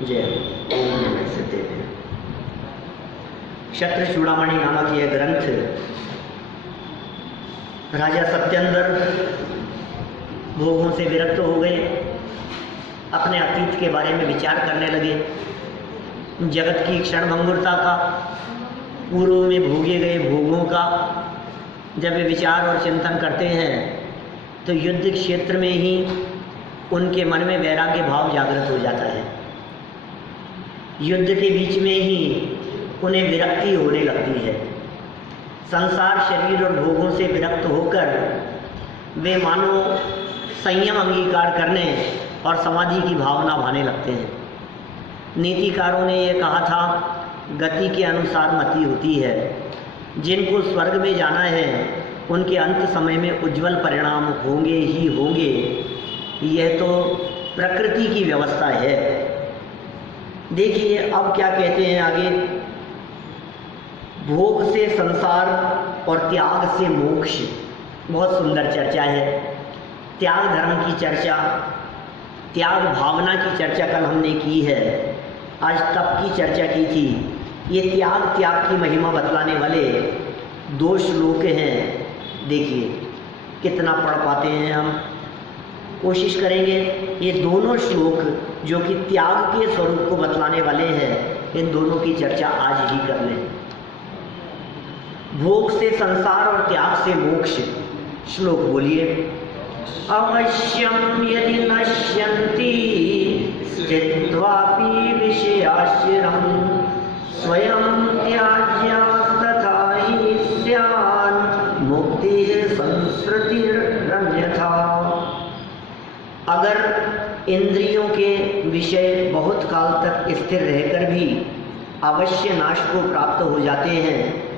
जय ओम नमः सिद्धेभ्यः। क्षत्र चूड़ामणि नामक यह ग्रंथ राजा सत्येंद्र भोगों से विरक्त हो गए, अपने अतीत के बारे में विचार करने लगे। जगत की क्षणभंगुरता का, पूर्व में भोगे गए भोगों का जब वे विचार और चिंतन करते हैं तो युद्ध क्षेत्र में ही उनके मन में वैराग्य भाव जागृत हो जाता है। युद्ध के बीच में ही उन्हें विरक्ति होने लगती है। संसार, शरीर और भोगों से विरक्त होकर वे मानो संयम अंगीकार करने और समाधि की भावना भाने लगते हैं। नीतिकारों ने यह कहा था, गति के अनुसार मति होती है। जिनको स्वर्ग में जाना है उनके अंत समय में उज्जवल परिणाम होंगे ही होंगे। यह तो प्रकृति की व्यवस्था है। देखिए अब क्या कहते हैं आगे। भोग से संसार और त्याग से मोक्ष, बहुत सुंदर चर्चा है। त्याग धर्म की चर्चा, त्याग भावना की चर्चा कल हमने की है। आज तप की चर्चा की थी। ये त्याग की महिमा बतलाने वाले 2 श्लोक हैं। देखिए कितना पढ़ पाते हैं हम, कोशिश करेंगे। ये दोनों श्लोक जो कि त्याग के स्वरूप को बतलाने वाले हैं, इन दोनों की चर्चा आज ही कर लें। भोग से संसार और त्याग से मोक्ष। श्लोक बोलिए। अवश्यम यदि नश्यन्ति स्थित्वापि विषयाश्रयम् स्वयं त्याज्यास्तथा हि स्यान् मुक्तिः संसृतिरन्यथा। अगर इंद्रियों के विषय बहुत काल तक स्थिर रहकर भी अवश्य नाश को प्राप्त हो जाते हैं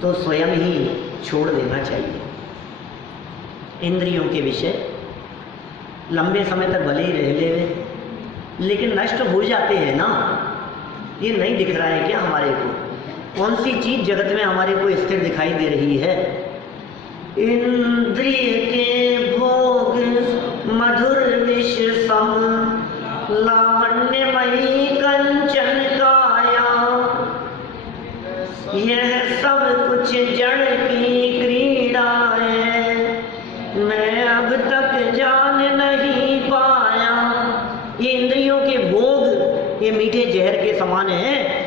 तो स्वयं ही छोड़ देना चाहिए। इंद्रियों के विषय लंबे समय तक भले ही रह ले, लेकिन नष्ट हो जाते हैं ना। ये नहीं दिख रहा है क्या हमारे को? कौन सी चीज जगत में हमारे को स्थिर दिखाई दे रही है? इंद्रिय के भोग मधुर विष सम लावण्यमयी कंचन काया। यह सब कुछ जड़ की क्रीड़ा है, मैं अब तक जान नहीं पाया। ये इंद्रियों के भोग ये मीठे जहर के समान हैं।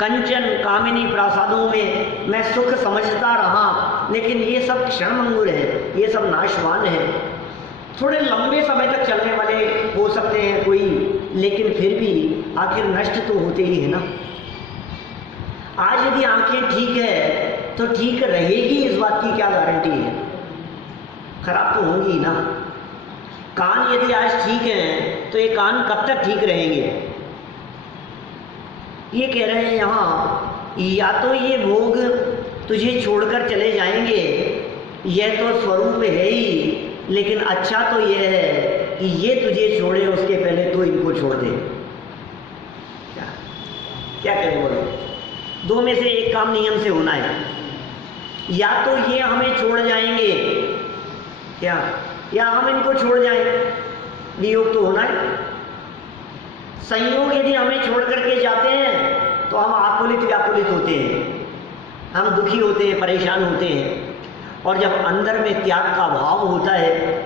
कंचन कामिनी प्रासादों में मैं सुख समझता रहा, लेकिन ये सब क्षणभंगुर है, ये सब नाशवान है। थोड़े लंबे समय तक चलने वाले हो सकते हैं कोई, लेकिन फिर भी आखिर नष्ट तो होते ही है ना। आज यदि आंखें ठीक है तो ठीक रहेगी, इस बात की क्या गारंटी है? खराब तो होंगी ना। कान यदि आज ठीक है तो ये कान कब तक ठीक रहेंगे? ये कह रहे हैं यहाँ, या तो ये भोग तुझे छोड़कर चले जाएंगे, यह तो स्वरूप है ही, लेकिन अच्छा तो यह है कि ये तुझे छोड़े उसके पहले तो इनको छोड़ दे। क्या करें बोलो? 2 में से एक काम नियम से होना है। या तो ये हमें छोड़ जाएंगे क्या, या हम इनको छोड़ जाएं। वियोग तो होना है। संयोग यदि हमें छोड़ करके जाते हैं तो हम आकुलित व्याकुलित होते हैं, हम दुखी होते हैं, परेशान होते हैं। और जब अंदर में त्याग का भाव होता है,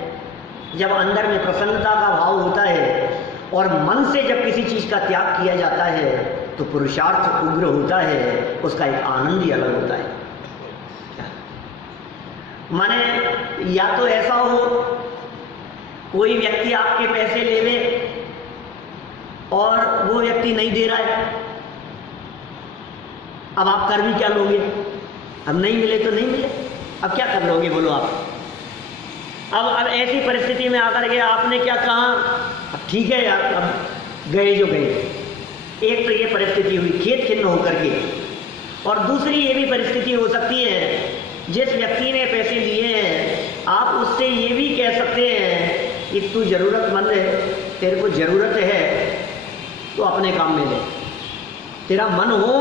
जब अंदर में प्रसन्नता का भाव होता है और मन से जब किसी चीज का त्याग किया जाता है तो पुरुषार्थ उग्र होता है, उसका एक आनंद ही अलग होता है। माने या तो ऐसा हो, कोई व्यक्ति आपके पैसे ले ले और वो व्यक्ति नहीं दे रहा है, अब आप कर भी क्या लोगे? अब नहीं मिले तो नहीं मिले, अब क्या कर लोगे बोलो आप? अब ऐसी परिस्थिति में आकर के आपने क्या कहा, अब ठीक है यार, अब गए जो गए। एक तो ये परिस्थिति हुई खेत खिन्न होकर के, और दूसरी ये भी परिस्थिति हो सकती है, जिस व्यक्ति ने पैसे लिए हैं आप उससे ये भी कह सकते हैं कि तू जरूरतमंद है, तेरे को जरूरत है तो अपने काम में ले, तेरा मन हो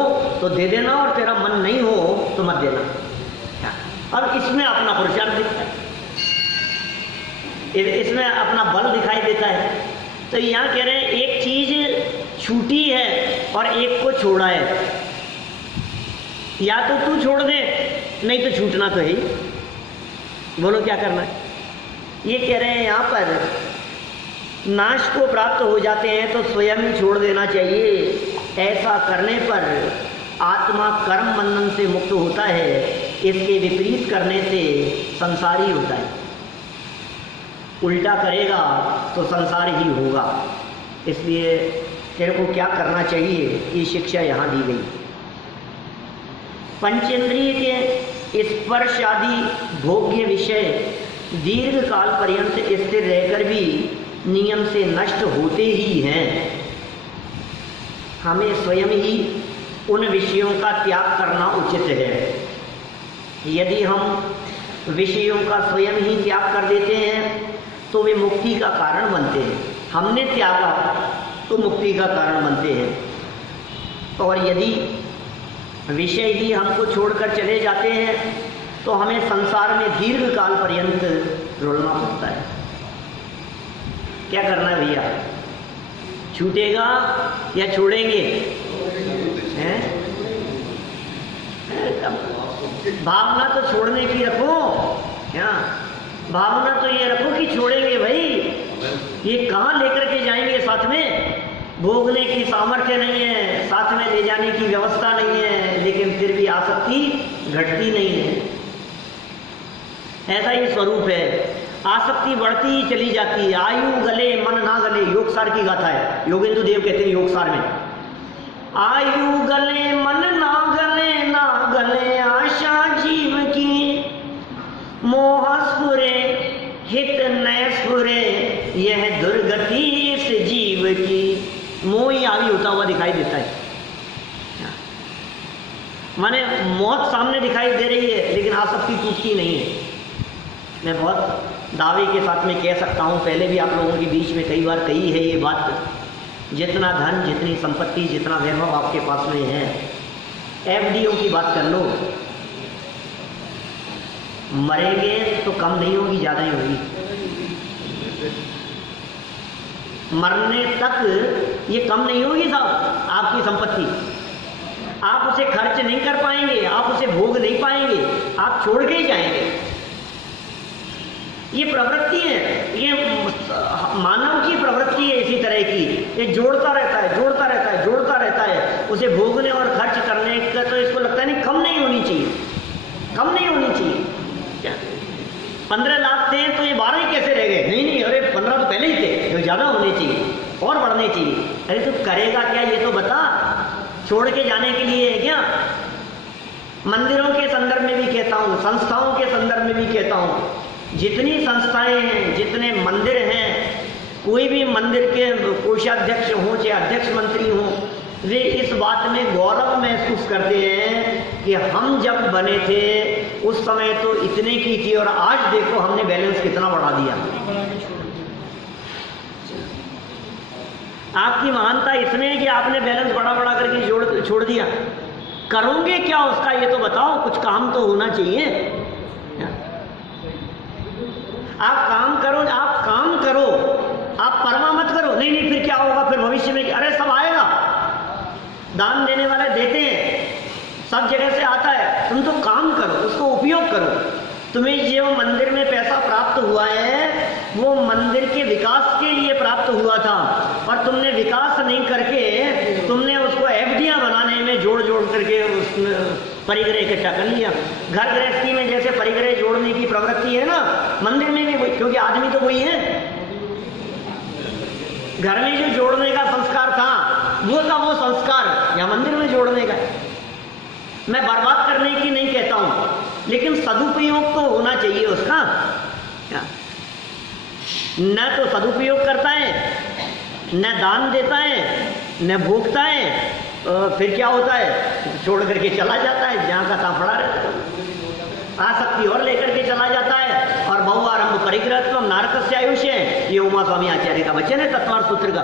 तो दे देना और तेरा मन नहीं हो तो मत देना। अब इसमें अपना पुरुषार्थ दिखता है, इसमें अपना बल दिखाई देता है। तो यहाँ कह रहे हैं एक चीज छूटी है और एक को छोड़ा है, या तो तू छोड़ दे नहीं तो छूटना तो है ही। बोलो क्या करना है? ये कह रहे हैं यहाँ पर नाश को प्राप्त हो जाते हैं तो स्वयं ही छोड़ देना चाहिए। ऐसा करने पर आत्मा कर्म बंधन से मुक्त होता है, इसके विपरीत करने से संसारी होता है। उल्टा करेगा तो संसार ही होगा। इसलिए तेरे को क्या करना चाहिए, ये शिक्षा यहाँ दी गई। पंचेंद्रिय के स्पर्श आदि भोग्य विषय दीर्घ काल पर्यंत स्थिर रहकर भी नियम से नष्ट होते ही हैं। हमें स्वयं ही उन विषयों का त्याग करना उचित है। यदि हम विषयों का स्वयं ही त्याग कर देते हैं तो वे मुक्ति का कारण बनते हैं। हमने त्यागा तो मुक्ति का कारण बनते हैं। और यदि विषय ही हमको छोड़कर चले जाते हैं तो हमें संसार में दीर्घ काल पर्यंत रुलना पड़ता है। क्या करना है भैया? छूटेगा या छोड़ेंगे? हैं? भावना तो छोड़ने की रखो, क्या भावना तो ये रखो कि छोड़ेंगे भाई। ये कहाँ लेकर के जाएंगे साथ में? भोगने की सामर्थ्य नहीं है, साथ में ले जाने की व्यवस्था नहीं है, लेकिन फिर भी आसक्ति घटती नहीं है। ऐसा ही स्वरूप है, आसक्ति बढ़ती ही चली जाती है। आयु गले मन ना गले, योगसार की गाथा है। योगेंद्र देव कहते हैं योगसार में, आयु गले मन ना गले आशा जीव की, मोह स्फुरे हित न स्फुरे यह दुर्गति इस जीव की। मोह ही आगे होता हुआ दिखाई देता है, माने मौत सामने दिखाई दे रही है लेकिन आसक्ति टूटती नहीं है। मैं बहुत दावे के साथ में कह सकता हूँ, पहले भी आप लोगों के बीच में कई बार कही है ये बात, जितना धन जितनी संपत्ति जितना वैभव आपके पास में है, एफडीओ की बात कर लो, मरेंगे तो कम नहीं होगी, ज़्यादा ही होगी। मरने तक ये कम नहीं होगी साहब आपकी संपत्ति। आप उसे खर्च नहीं कर पाएंगे, आप उसे भोग नहीं पाएंगे, आप छोड़ के ही जाएंगे। ये प्रवृत्ति है, ये मानव की प्रवृत्ति है इसी तरह की। ये जोड़ता रहता है, जोड़ता रहता है, जोड़ता रहता है। उसे भोगने और खर्च करने का तो इसको लगता है नहीं, कम नहीं होनी चाहिए, कम नहीं होनी चाहिए। क्या 15 लाख थे तो ये 12 ही कैसे रह गए? नहीं नहीं, अरे 15 तो पहले ही थे, तो ज़्यादा होने चाहिए और बढ़ने चाहिए। अरे तू करेगा क्या ये तो बता, छोड़ के जाने के लिए है क्या? मंदिरों के संदर्भ में भी कहता हूँ, संस्थाओं के संदर्भ में भी कहता हूँ, जितनी संस्थाएं हैं, जितने मंदिर हैं, कोई भी मंदिर के कोषाध्यक्ष हों चाहे अध्यक्ष मंत्री हों, वे इस बात में गौरव महसूस करते हैं कि हम जब बने थे उस समय तो इतने की थी और आज देखो हमने बैलेंस कितना बढ़ा दिया। आपकी महानता इसमें है कि आपने बैलेंस बढ़ा करके छोड़ दिया। करोगे क्या उसका ये तो बताओ, कुछ काम तो होना चाहिए। आप काम करो, आप काम करो, आप परमा मत करो। नहीं नहीं, फिर क्या होगा, फिर भविष्य में अरे सब आएगा, दान देने वाले देते हैं, सब जगह से आता है, तुम तो काम करो, उसको उपयोग करो। तुम्हें जो मंदिर में पैसा प्राप्त हुआ है वो मंदिर के विकास के लिए प्राप्त हुआ था, और तुमने विकास नहीं करके तुमने उसको एफडीआं बनाने में जोड़ करके उसमें परिग्रह इकट्ठा कर लिया। घर गृहस्थी में जैसे परिग्रह जोड़ने की प्रवृत्ति है ना, मंदिर में भी वही, क्योंकि आदमी तो वही है। घर में जो जोड़ने का संस्कार था वो संस्कार या मंदिर में जोड़ने का। मैं बर्बाद करने की नहीं कहता हूं, लेकिन सदुपयोग तो होना चाहिए उसका। न तो सदुपयोग करता है, न दान देता है, न भोगता है, फिर क्या होता है, छोड़ करके चला जाता है, जहाँ का तहाँ पड़ा रहता है, आसक्ति और लेकर के चला जाता है। और बहु आरंभ परिग्रहत्वम नारकस्य आयुष्य, ये उमा स्वामी आचार्य का वचन है तत्वार्थ सूत्र का।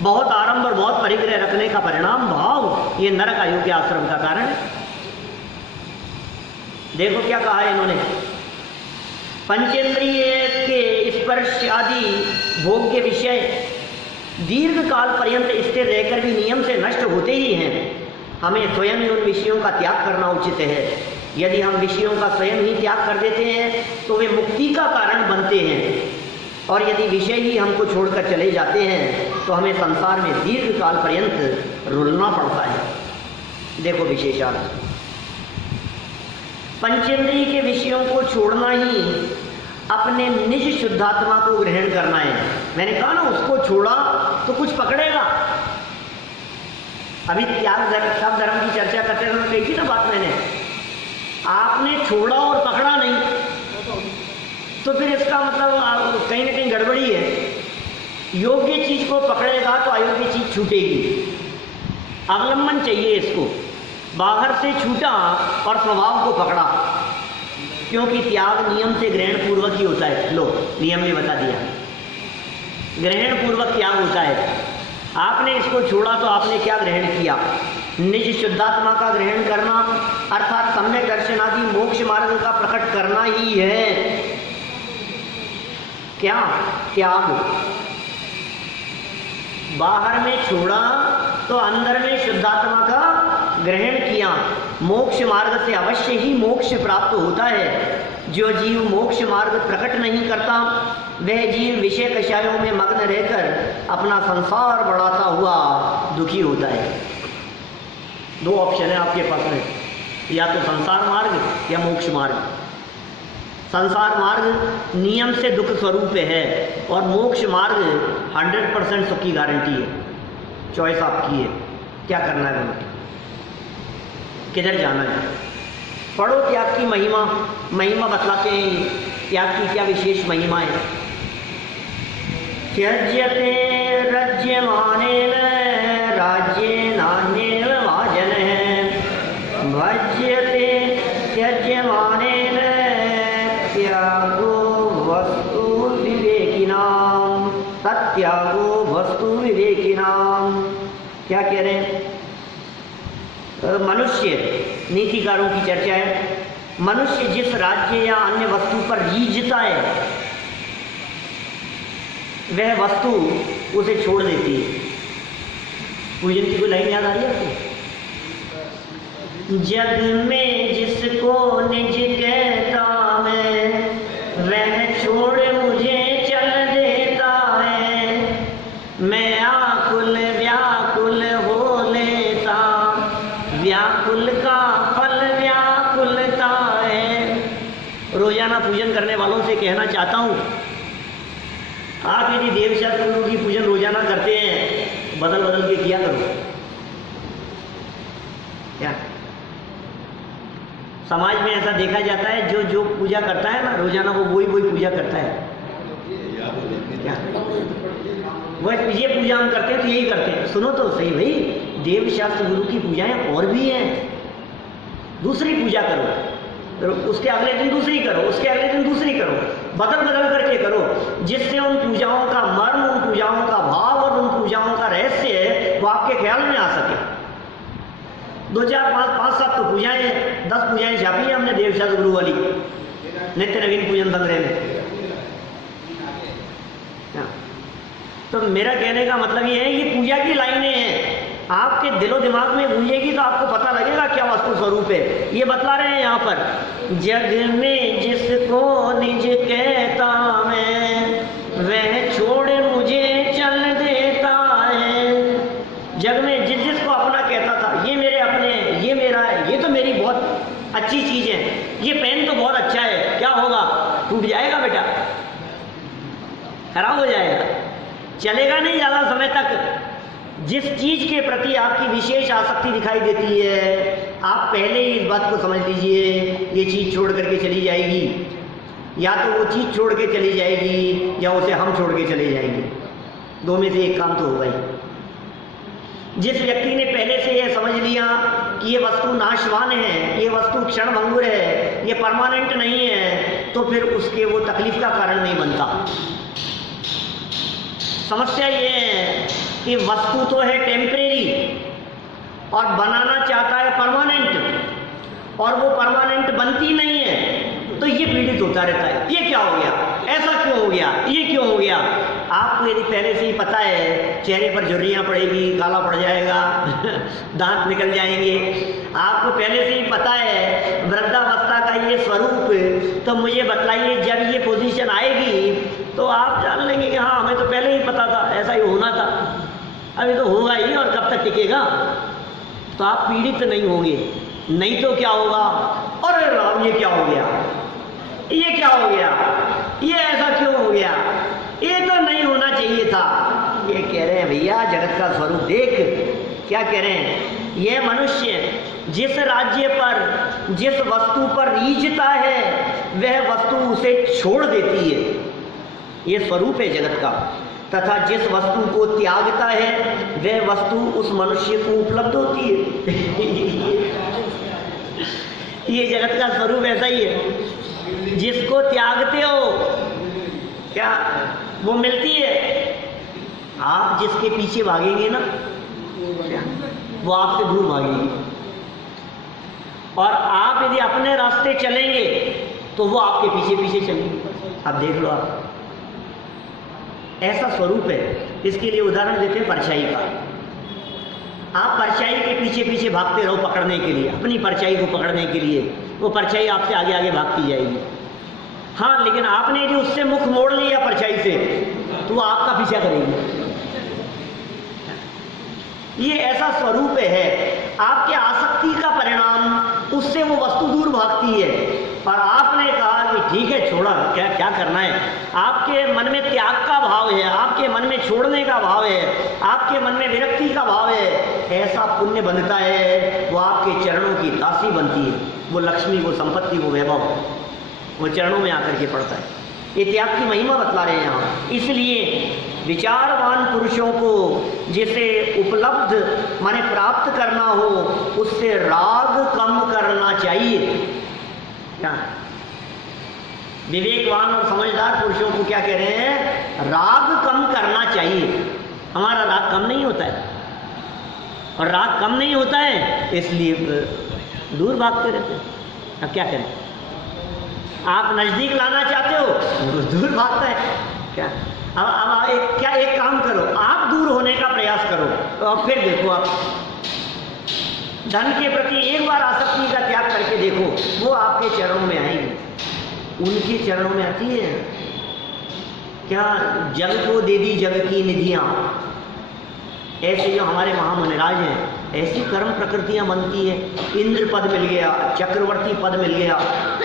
बहुत आरंभ और बहुत परिग्रह रखने का परिणाम भाव ये नरक आयु के आश्रम का कारण है। देखो क्या कहा है इन्होंने, पंचेंद्रिय के स्पर्श आदि भोग्य विषय दीर्घ काल पर्यंत स्थिर रहकर भी नियम से नष्ट होते ही हैं। हमें स्वयं ही उन विषयों का त्याग करना उचित है। यदि हम विषयों का स्वयं ही त्याग कर देते हैं तो वे मुक्ति का कारण बनते हैं, और यदि विषय ही हमको छोड़कर चले जाते हैं तो हमें संसार में दीर्घ काल पर्यंत रुलना पड़ता है। देखो विशेषार्थ, पंचेंद्रिय के विषयों को छोड़ना ही अपने निज शुद्धात्मा को ग्रहण करना है। मैंने कहा ना, उसको छोड़ा तो कुछ पकड़ेगा। अभी त्याग सब धर्म की चर्चा करते समय कही थी ना बात मैंने, आपने छोड़ा और पकड़ा नहीं तो फिर इसका मतलब कहीं ना कहीं गड़बड़ी है। योग्य चीज को पकड़ेगा तो अयोग्य चीज छूटेगी। अवलंबन चाहिए इसको, बाहर से छूटा और स्वभाव को पकड़ा, क्योंकि त्याग नियम से ग्रहण पूर्वक ही होता है। लो, नियम में बता दिया, ग्रहण पूर्वक त्याग होता है। आपने इसको छोड़ा तो आपने क्या ग्रहण किया? निज शुद्धात्मा का ग्रहण करना, अर्थात सम्यक दर्शन आदि मोक्ष मार्ग का प्रकट करना ही है। क्या? त्याग। बाहर में छोड़ा तो अंदर में शुद्धात्मा का ग्रहण किया। मोक्ष मार्ग से अवश्य ही मोक्ष प्राप्त होता है। जो जीव मोक्ष मार्ग प्रकट नहीं करता वह जीव विषय कषायों में मग्न रहकर अपना संसार बढ़ाता हुआ दुखी होता है। दो ऑप्शन है आपके पास में, या तो संसार मार्ग या मोक्ष मार्ग। संसार मार्ग नियम से दुख स्वरूप है और मोक्ष मार्ग 100% सुख की गारंटी है। चॉइस आपकी है, क्या करना है, किधर जाना है। पढ़ो त्याग की महिमा, महिमा बतलाते हैं त्याग की क्या विशेष महिमा है। त्यज्यते रज्यमानेन राज्येनान्येन भाजनः, भज्यते त्यज्यमानेन त्यागो वस्तु विवेकिनाम, तत्यागो वस्तु विवेकिनाम। क्या कह रहे हैं? मनुष्य, नीतिकारों की चर्चा है, मनुष्य जिस राज्य या अन्य वस्तु पर रीझता है वह वस्तु उसे छोड़ देती है। पूजन की कोई लाइन याद आ रही है आपको? जग में जिसको निज कहता मैं, वह छोड़ मुझे चल देता है। मैं आकुल व्याकुल हो लेता, व्याकुल का फल व्याकुलता है। रोजाना पूजन करने वालों से कहना चाहता हूँ, आप यदि देवशास्त्र गुरु की पूजन रोजाना करते हैं, बदल बदल के किया करो। क्या समाज में ऐसा देखा जाता है, जो जो पूजा करता है ना रोजाना, वो वही पूजा करता है। क्या वह ये पूजा हम करते हैं तो यही करते हैं। सुनो तो सही भाई, देवशास्त्र गुरु की पूजाएं और भी हैं। दूसरी पूजा करो, उसके अगले दिन दूसरी करो, उसके अगले दिन दूसरी करो, बदल बदल करके करो, जिससे उन पूजाओं का मर्म, उन पूजाओं का भाव और उन पूजाओं का रहस्य वो आपके ख्याल में आ सके। 2 4 5 5 7 तो पूजाएं, 10 पूजाएं छापी है हमने देवशास्त्र गुरु वाली नित्य नवीन पूजन संग्रह में। तो मेरा कहने का मतलब ये है, ये पूजा की लाइनें हैं, आपके दिलो दिमाग में गूंजेगी तो आपको पता लगेगा क्या वस्तु स्वरूप है। ये बतला रहे हैं यहाँ पर, जग में जिसको निज कहता मैं, वह छोड़ मुझे चल देता है। जग में जिस जिसको अपना कहता था, ये मेरे अपने, ये मेरा है, ये तो मेरी बहुत अच्छी चीज है, ये पेन तो बहुत अच्छा है, क्या होगा? टूट जाएगा बेटा, खराब हो जाएगा, चलेगा नहीं ज़्यादा समय तक। जिस चीज के प्रति आपकी विशेष आसक्ति दिखाई देती है, आप पहले ही इस बात को समझ लीजिए, ये चीज छोड़ करके चली जाएगी, या तो वो चीज छोड़ के चली जाएगी या उसे हम छोड़ के चले जाएंगे। दो में से एक काम तो होगा ही। जिस व्यक्ति ने पहले से यह समझ लिया कि ये वस्तु नाशवान है, ये वस्तु क्षण भंगुर है, ये परमानेंट नहीं है, तो फिर उसके वो तकलीफ का कारण नहीं बनता। समस्या ये है कि वस्तु तो है टेम्परेरी और बनाना चाहता है परमानेंट, और वो परमानेंट बनती नहीं है, तो ये पीड़ित होता रहता है। ये क्या हो गया, ऐसा क्यों हो गया, ये क्यों हो गया? आपको यदि पहले से ही पता है चेहरे पर झुर्रियाँ पड़ेगी, काला पड़ जाएगा, दांत निकल जाएंगे, आपको पहले से ही पता है वृद्धावस्था का ये स्वरूप, तो मुझे बतलाइए जब ये पोजीशन आएगी तो आप जान लेंगे कि हाँ हमें तो पहले ही पता था, ऐसा ही होना था, अभी तो होगा ही और कब तक टिकेगा। तो आप पीड़ित नहीं होंगे। नहीं तो क्या होगा, अरे राम ये क्या हो गया, ये क्या हो गया, ये ऐसा क्यों हो गया, ये तो नहीं होना चाहिए था। ये कह रहे हैं भैया जगत का स्वरूप देख, क्या कह रहे हैं, ये मनुष्य जिस राज्य पर, जिस वस्तु पर रीझता है वह वस्तु उसे छोड़ देती है, ये स्वरूप है जगत का। तथा जिस वस्तु को त्यागता है वह वस्तु उस मनुष्य को उपलब्ध होती है। ये जगत का स्वरूप ऐसा ही है, जिसको त्यागते हो क्या वो मिलती है। आप जिसके पीछे भागेंगे ना वो आपसे दूर भागेंगे, और आप यदि अपने रास्ते चलेंगे तो वो आपके पीछे पीछे चलेंगे। अब देख लो आप, ऐसा स्वरूप है। इसके लिए उदाहरण देते हैं परछाई का। आप परछाई के पीछे पीछे भागते रहो पकड़ने के लिए, अपनी परछाई को पकड़ने के लिए, वो परछाई आपसे आगे आगे भागती जाएगी। हाँ, लेकिन आपने यदि उससे मुख मोड़ लिया परछाई से तो वो आपका पीछा करेगी। ये ऐसा स्वरूप है, आपके आसक्ति का परिणाम, उससे वो वस्तु दूर भागती है। और आपने कहा कि ठीक है छोड़ा, क्या क्या करना है, आपके मन में त्याग का भाव है, आपके मन में छोड़ने का भाव है, आपके मन में विरक्ति का भाव है, ऐसा पुण्य बनता है, वो आपके चरणों की दासी बनती है। वो लक्ष्मी, वो संपत्ति, वो वैभव वो चरणों में आकर के पड़ता है। ये त्याग की महिमा बतला रहे हैं यहाँ। इसलिए विचारवान पुरुषों को जिसे उपलब्ध माने प्राप्त करना हो उससे राग कम करना चाहिए। क्या विवेकवान और समझदार पुरुषों को क्या कह रहे हैं, राग कम करना चाहिए। हमारा राग कम नहीं होता है, और राग कम नहीं होता है इसलिए दूर भागते रहते हैं। अब क्या करें, आप नजदीक लाना चाहते हो दूर भागता है। क्या अब एक काम करो, आप दूर होने का प्रयास करो, तो अब फिर देखो आप धन के प्रति एक बार आसक्ति का त्याग करके देखो, वो आपके चरणों में आएगी, उनके चरणों में आती है। क्या जग को दे दी जग की निधियां, ऐसे जो हमारे महामनराज हैं, ऐसी कर्म प्रकृतियां बनती है। इंद्र पद मिल गया, चक्रवर्ती पद मिल गया,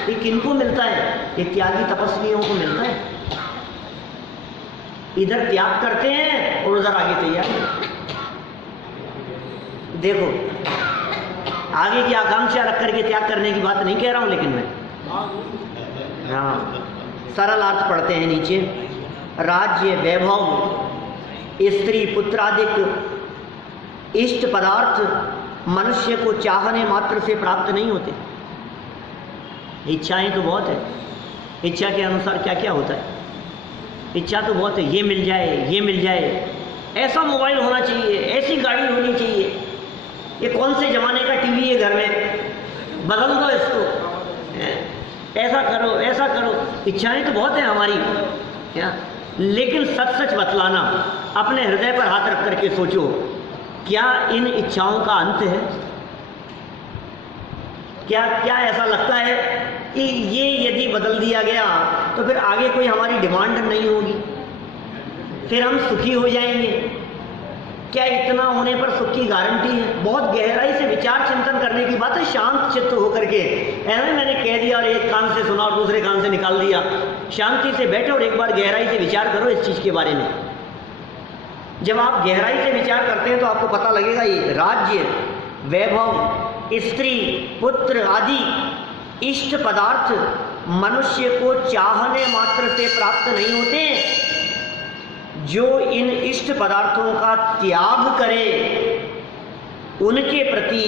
ये किनको मिलता है, ये त्यागी तपस्वियों को मिलता है। इधर त्याग करते हैं और उधर आगे तैयार। देखो आगे की आकांक्षा रख करके त्याग करने की बात नहीं कह रहा हूं, लेकिन मैं हाँ सरल अर्थ पढ़ते हैं नीचे। राज्य, वैभव, स्त्री, पुत्रादिक इष्ट पदार्थ मनुष्य को चाहने मात्र से प्राप्त नहीं होते। इच्छाएं तो बहुत है, इच्छा के अनुसार क्या क्या होता है, इच्छा तो बहुत है, ये मिल जाए, ये मिल जाए, ऐसा मोबाइल होना चाहिए, ऐसी गाड़ी होनी चाहिए, ये कौन से जमाने का टीवी है घर में, बदल दो इसको, ऐसा करो, ऐसा करो। इच्छाएं तो बहुत है हमारी, क्या, लेकिन सच सच बतलाना, अपने हृदय पर हाथ रख करके सोचो, क्या इन इच्छाओं का अंत है? क्या क्या ऐसा लगता है कि ये यदि बदल दिया गया तो फिर आगे कोई हमारी डिमांड नहीं होगी, फिर हम सुखी हो जाएंगे? क्या इतना होने पर सुख की गारंटी है? बहुत गहराई से विचार चिंतन करने की बात है, शांत चित्त होकर के। ऐसे मैंने कह दिया और एक कान से सुना और दूसरे कान से निकाल दिया। शांति से बैठो और एक बार गहराई से विचार करो इस चीज के बारे में। जब आप गहराई से विचार करते हैं तो आपको पता लगेगा ये राज्य, वैभव, स्त्री, पुत्र आदि इष्ट पदार्थ मनुष्य को चाहने मात्र से प्राप्त नहीं होते। जो इन इष्ट पदार्थों का त्याग करे, उनके प्रति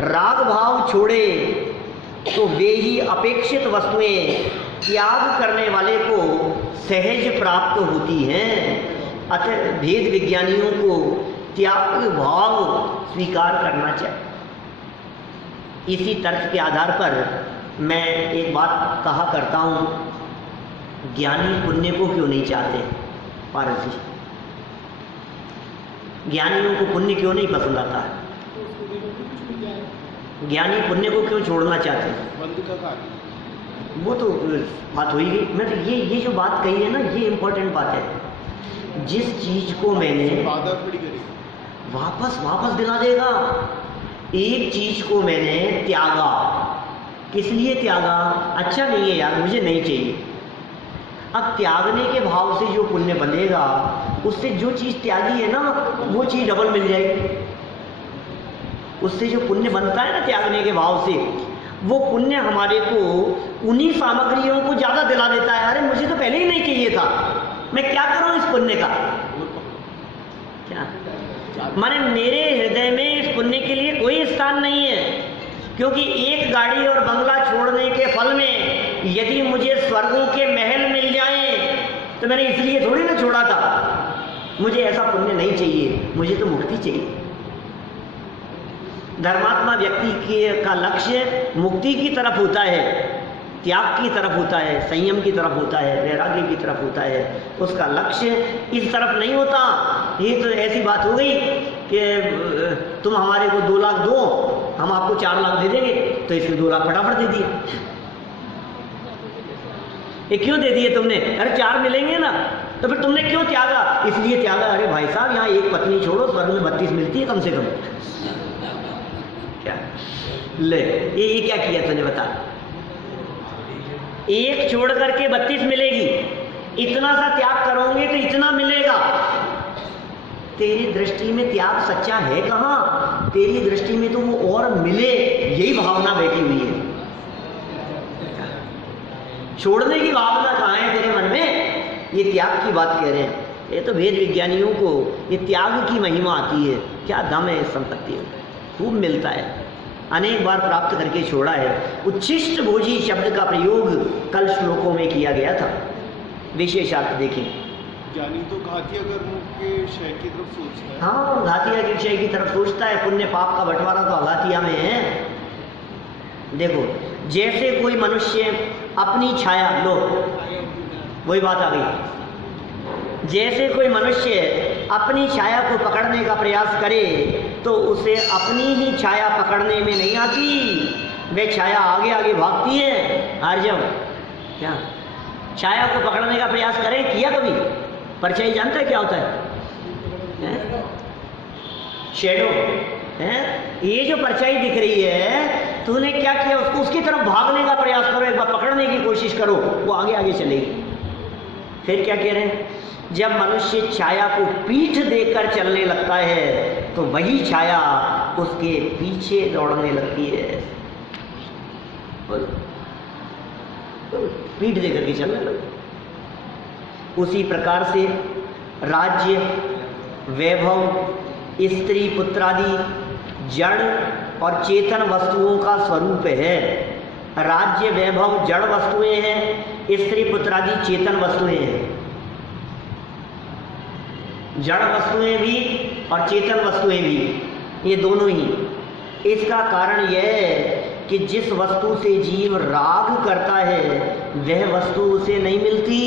राग भाव छोड़े, तो वे ही अपेक्षित वस्तुएं त्याग करने वाले को सहज प्राप्त होती हैं। अतः भेद विज्ञानियों को त्याग भाव स्वीकार करना चाहिए। इसी तर्क के आधार पर मैं एक बात कहा करता हूँ, ज्ञानी पुण्य को क्यों नहीं चाहते? पारस जी, ज्ञानियों को पुण्य क्यों नहीं पसंद आता है? ज्ञानी पुण्य को क्यों छोड़ना चाहते हैं? वो तो बात हो ही गई। मैं तो ये जो बात कही है ना, ये इम्पोर्टेंट बात है। जिस चीज को मैंने वापस दिला देगा। एक चीज को मैंने त्यागा, किस लिए त्यागा? अच्छा नहीं है यार, मुझे नहीं चाहिए। अब त्यागने के भाव से जो पुण्य बनेगा, उससे जो चीज त्यागी है ना, वो चीज डबल मिल जाएगी। उससे जो पुण्य बनता है ना त्यागने के भाव से, वो पुण्य हमारे को उन्हीं सामग्रियों को ज्यादा दिला देता है। अरे मुझे तो पहले ही नहीं चाहिए था, मैं क्या करूं इस पुण्य का? क्या माने मेरे हृदय में इस पुण्य के लिए कोई स्थान नहीं है, क्योंकि एक गाड़ी और बंगला छोड़ने के फल में यदि मुझे स्वर्गों के महल मिल जाएं, तो मैंने इसलिए थोड़ी ना छोड़ा था। मुझे ऐसा पुण्य नहीं चाहिए, मुझे तो मुक्ति चाहिए। धर्मात्मा व्यक्ति का लक्ष्य मुक्ति की तरफ होता है, त्याग की तरफ होता है, संयम की तरफ होता है, वैराग्य की तरफ होता है। उसका लक्ष्य इस तरफ नहीं होता। ये तो ऐसी बात हो गई कि तुम हमारे को 2 लाख दो, हम आपको 4 लाख दे देंगे, तो इसमें 2 लाख फटाफट दे दिए। ये क्यों दे दिए तुमने? अरे 4 मिलेंगे ना, तो फिर तुमने क्यों त्यागा? इसलिए त्यागा, अरे भाई साहब यहाँ एक पत्नी छोड़ो, स्वर्ग में 32 मिलती है कम से कम। क्या ले ये क्या किया तूने बता? एक छोड़ करके 32 मिलेगी, इतना सा त्याग करोगे तो इतना मिलेगा। तेरी दृष्टि में त्याग सच्चा है कहाँ? तेरी दृष्टि में तो वो और मिले, यही भावना बैठी हुई है। छोड़ने की भावना कहाँ है तेरे मन में? ये त्याग की बात कह रहे हैं। ये तो वेद विज्ञानियों को ये त्याग की महिमा आती है। क्या दम है इस संपत्ति में, खूब मिलता है, अनेक बार प्राप्त करके छोड़ा है। उच्छिष्ट भोजी शब्द का प्रयोग कल श्लोकों में किया गया था। विशेषार्थ देखें। ज्ञानी तो घातिया कर्मों के क्षय की तरफ सोचता है। हाँ, घातिया के क्षय की तरफ सोचता है। पुण्य पाप का बंटवारा तो अघातिया में है। देखो, जैसे कोई मनुष्य अपनी छाया, लो वही बात आ गई, जैसे कोई मनुष्य अपनी छाया को पकड़ने का प्रयास करे तो उसे अपनी ही छाया पकड़ने में नहीं आती, वे छाया आगे आगे भागती है। आर्यव क्या छाया को पकड़ने का प्रयास करे? किया कभी? परछाई जानता है क्या होता है? शेडो है। ये जो परछाई दिख रही है, तूने क्या किया? उसको उसकी तरफ भागने का प्रयास करो, एक बार पकड़ने की कोशिश करो, वो आगे आगे चलेगी। फिर क्या कह रहे हैं? जब मनुष्य छाया को पीठ देकर चलने लगता है तो वही छाया उसके पीछे दौड़ने लगती है। पीठ देकर के चलने लगती। उसी प्रकार से राज्य, वैभव, स्त्री पुत्रादि जड़ और चेतन वस्तुओं का स्वरूप है। राज्य, वैभव जड़ वस्तुएं हैं, स्त्री पुत्रादि चेतन वस्तुएं हैं। जड़ वस्तुएं भी और चेतन वस्तुएं भी, ये दोनों ही। इसका कारण यह है कि जिस वस्तु से जीव राग करता है वह वस्तु उसे नहीं मिलती।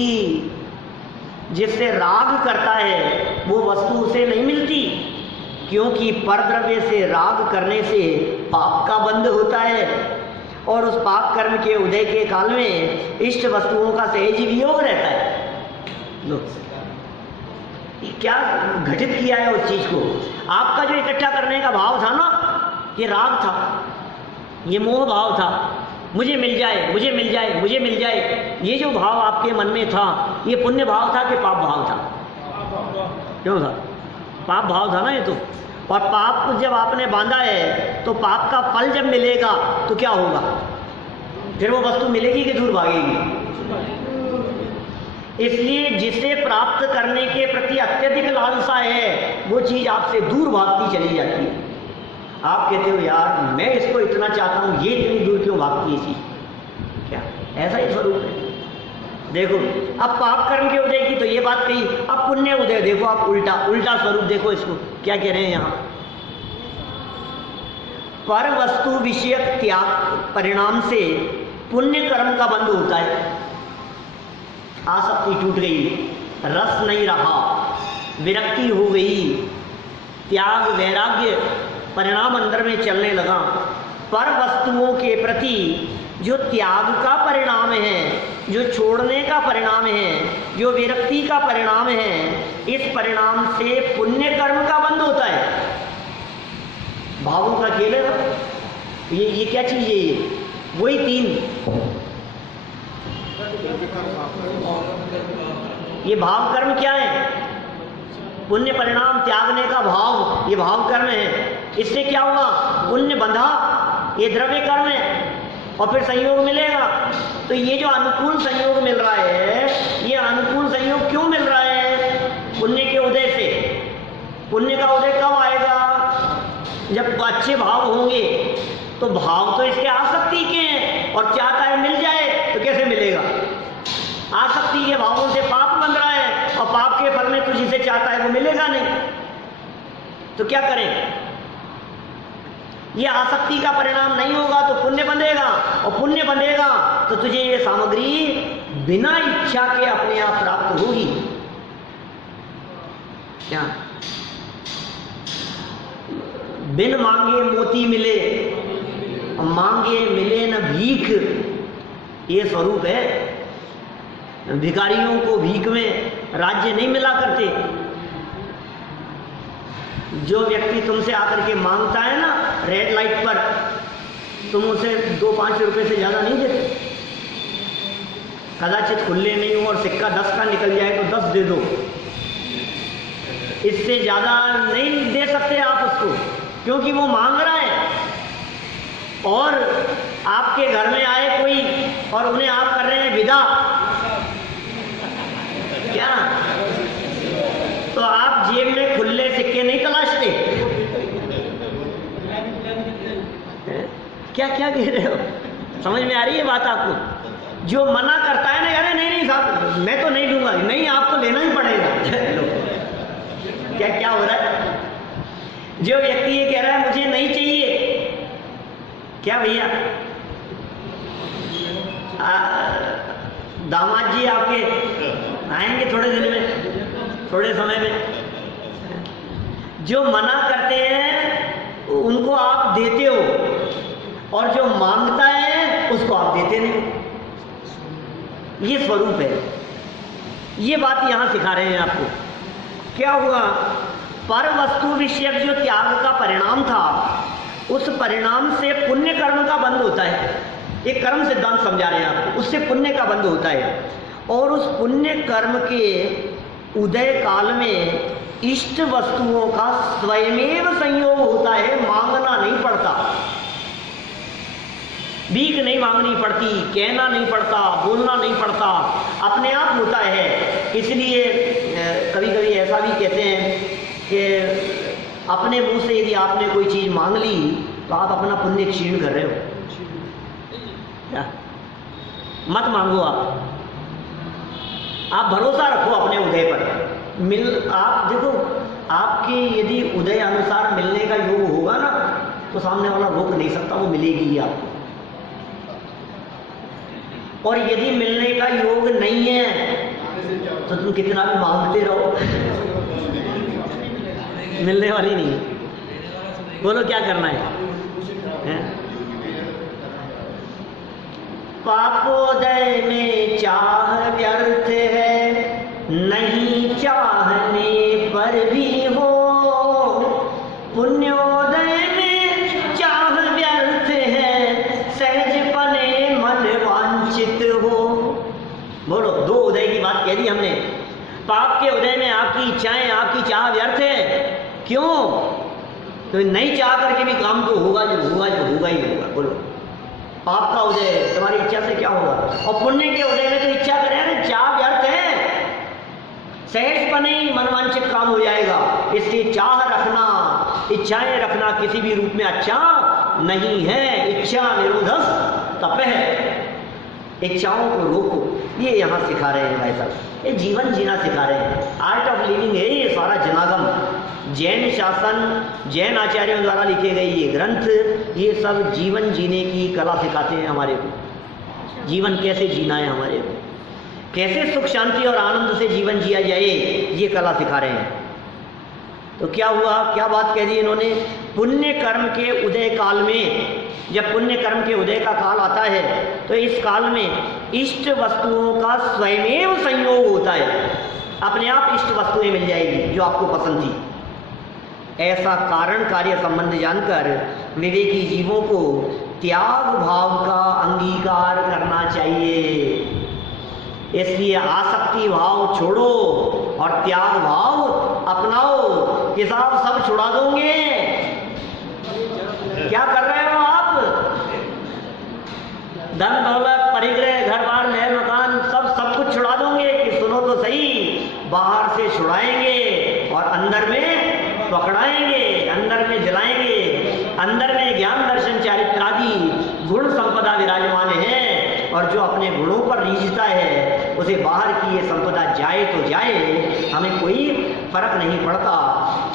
जिससे राग करता है वो वस्तु उसे नहीं मिलती, क्योंकि परद्रव्य से राग करने से पाप का बंध होता है और उस पाप कर्म के उदय के काल में इष्ट वस्तुओं का सहज वियोग रहता है। लो, क्या घटित किया है उस चीज को? आपका जो इकट्ठा करने का भाव था ना, ये राग था, ये मोह भाव था। मुझे मिल जाए, मुझे मिल जाए, मुझे मिल जाए, ये जो भाव आपके मन में था, ये पुण्य भाव था कि पाप भाव था? क्यों था? पाप भाव था ना ये तो। और पाप को जब आपने बांधा है तो पाप का फल जब मिलेगा तो क्या होगा? फिर वो वस्तु मिलेगी कि दूर भागेगी? इसलिए जिसे प्राप्त करने के प्रति अत्यधिक लालसा है वो चीज आपसे दूर भागती चली जाती है। आप कहते हो यार मैं इसको इतना चाहता हूं, ये इतनी दूर क्यों भागती है चीज? क्या ऐसा ही स्वरूप है? देखो, अब पाप कर्म के उदय की तो ये बात कही, अब पुण्य उदय देखो, आप उल्टा उल्टा स्वरूप देखो इसको। क्या कह रहे हैं यहां? पर वस्तु विषयक त्याग परिणाम से पुण्य कर्म का बंध होता है। आसक्ति टूट गई, रस नहीं रहा, विरक्ति हो गई, त्याग वैराग्य परिणाम अंदर में चलने लगा। पर वस्तुओं के प्रति जो त्याग का परिणाम है, जो छोड़ने का परिणाम है, जो विरक्ति का परिणाम है, इस परिणाम से पुण्य कर्म का बंध होता है। भावों का खेल है ना, ये क्या चीज है? ये वही तीन, ये भाव कर्म क्या है? पुण्य परिणाम, त्यागने का भाव, ये भाव कर्म है। इससे क्या होगा? पुण्य बंधा, ये द्रव्य कर्म है, और फिर संयोग मिलेगा। तो ये जो अनुकूल संयोग मिल रहा है, ये अनुकूल संयोग क्यों मिल रहा है? पुण्य के उदय से। पुण्य का उदय कब आएगा? जब अच्छे भाव होंगे। तो भाव तो इसके आसक्ति के हैं, और चाहता है मिल जाए, तो कैसे मिलेगा? आसक्ति के भावों से पाप बन रहा है, और पाप के फल में तू जिसे चाहता है वो मिलेगा नहीं। तो क्या करें? ये आसक्ति का परिणाम नहीं होगा तो पुण्य बंधेगा, और पुण्य बंधेगा तो तुझे ये सामग्री बिना इच्छा के अपने आप प्राप्त होगी। क्या? बिन मांगे मोती मिले, मांगे मिले न भीख, ये स्वरूप है। भिखारियों को भीख में राज्य नहीं मिला करते। जो व्यक्ति तुमसे आकर के मांगता है ना रेड लाइट पर, तुम उसे 2-5 रुपए से ज्यादा नहीं देते। कदाचित खुले नहीं हो और सिक्का 10 का निकल जाए तो 10 दे दो, इससे ज्यादा नहीं दे सकते आप उसको, क्योंकि वो मांग रहा है। और आपके घर में आए कोई और उन्हें आप कर रहे हैं विदा, क्या? तो आप जेब में खुले सिक्के नहीं तलाशते? क्या क्या कह रहे हो? समझ में आ रही है बात आपको? जो मना करता है ना, अरे नहीं नहीं साहब मैं तो नहीं दूंगा, नहीं आपको लेना ही पड़ेगा। क्या क्या हो रहा है? जो व्यक्ति ये कह रहा है मुझे नहीं चाहिए, क्या भैया दामाद जी आपके आएंगे थोड़े दिन में, थोड़े समय में। जो मना करते हैं उनको आप देते हो, और जो मांगता है उसको आप देते नहीं। ये स्वरूप है। ये बात यहां सिखा रहे हैं आपको। क्या हुआ? पर वस्तु विषयक जो त्याग का परिणाम था, उस परिणाम से पुण्य कर्म का बंध होता है। एक कर्म सिद्धांत समझा रहे हैं आपको, उससे पुण्य का बंध होता है। और उस पुण्य कर्म के उदय काल में इष्ट वस्तुओं का स्वयमेव संयोग होता है, मांगना नहीं पड़ता, भीख नहीं मांगनी पड़ती, कहना नहीं पड़ता, बोलना नहीं पड़ता, अपने आप होता है। इसलिए कभी कभी ऐसा भी कहते हैं कि अपने मुंह से यदि आपने कोई चीज मांग ली तो आप अपना पुण्य क्षीण कर रहे हो। क्या? मत मांगो, आप भरोसा रखो अपने उदय पर। आप देखो, आपके यदि उदय अनुसार मिलने का योग होगा ना, तो सामने वाला रोक नहीं सकता, वो मिलेगी ही आपको। और यदि मिलने का योग नहीं है तो तुम कितना भी मांगते रहो, मिलने वाली नहीं है। बोलो क्या करना है? पापोदय में चाह व्यर्थ है, नहीं चाहने पर भी हो। पुण्योदय में चाह व्यर्थ है, सहज पने मन वांछित हो। बोलो, 2 उदय की बात कह दी हमने। पाप के उदय में आपकी इच्छाएं, आपकी चाह व्यर्थ है। क्यों? तो नहीं चाह करके भी काम तो होगा, जो होगा ही होगा। बोलो, पाप का उदय तुम्हारी इच्छा से क्या होगा? और पुण्य के उदय में तो इच्छा करें, चाह व्यर्थ है, सहज बने ही मनवांछित काम हो जाएगा। इसलिए चाह रखना, इच्छाएं रखना किसी भी रूप में अच्छा नहीं है। इच्छा निरोधस तप है, इच्छाओं को रोको। ये यहाँ सिखा रहे हैं भाई साहब, ये जीवन जीना सिखा रहे हैं। आर्ट ऑफ लिविंग है ये सारा जनागम। जैन शासन, जैन आचार्यों द्वारा लिखे गए ये ग्रंथ, ये सब जीवन जीने की कला सिखाते हैं हमारे को। जीवन कैसे जीना है हमारे को, कैसे सुख शांति और आनंद से जीवन जिया जाए, ये कला सिखा रहे हैं। तो क्या हुआ, क्या बात कह दी इन्होंने, पुण्य कर्म के उदय काल में, जब पुण्य कर्म के उदय का काल आता है तो इस काल में इष्ट वस्तुओं का स्वयमेव संयोग होता है, अपने आप इष्ट वस्तुएं मिल जाएगी जो आपको पसंद थी। ऐसा कारण कार्य संबंध जानकर विवेकी जीवों को त्याग भाव का अंगीकार करना चाहिए। इसलिए आसक्ति भाव छोड़ो और त्याग भाव अपनाओ कि साहब सब छुड़ा दोगे। क्या कर रहे हो आप? धन दौलत परिग्रह घर बार महल मकान सब कुछ छुड़ा दोगे कि सुनो तो सही, बाहर से छुड़ाएंगे और अंदर में पकड़ाएंगे, अंदर में जलाएंगे। अंदर में ज्ञान दर्शन चारित्र आदि गुण संपदा विराजमान है और जो अपने गुणों पर रीझता है उसे बाहर की ये संपदा जाए तो जाए, हमें कोई फर्क नहीं पड़ता।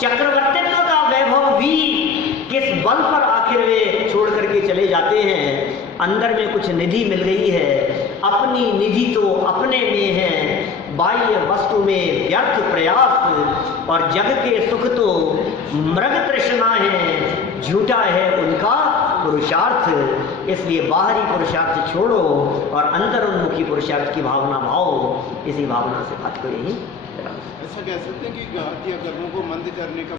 चक्रवर्तित्व का वैभव भी किस बल पर आखिर वे छोड़ करके चले जाते हैं। अंदर में कुछ निधि मिल गई है, अपनी निधि तो अपने में है, बाह्य वस्तु में व्यर्थ प्रयास और जग के सुख तो मृग तृष्णा है, झूठा है उनका पुरुषार्थ। इसलिए बाहरी पुरुषार्थ छोड़ो और अंतर उन्मुखी पुरुषार्थ की भावना भाओ। इसी भावना से बात को यही ऐसा कह सकते हैं कि घातिया कर्मों को मंद करने का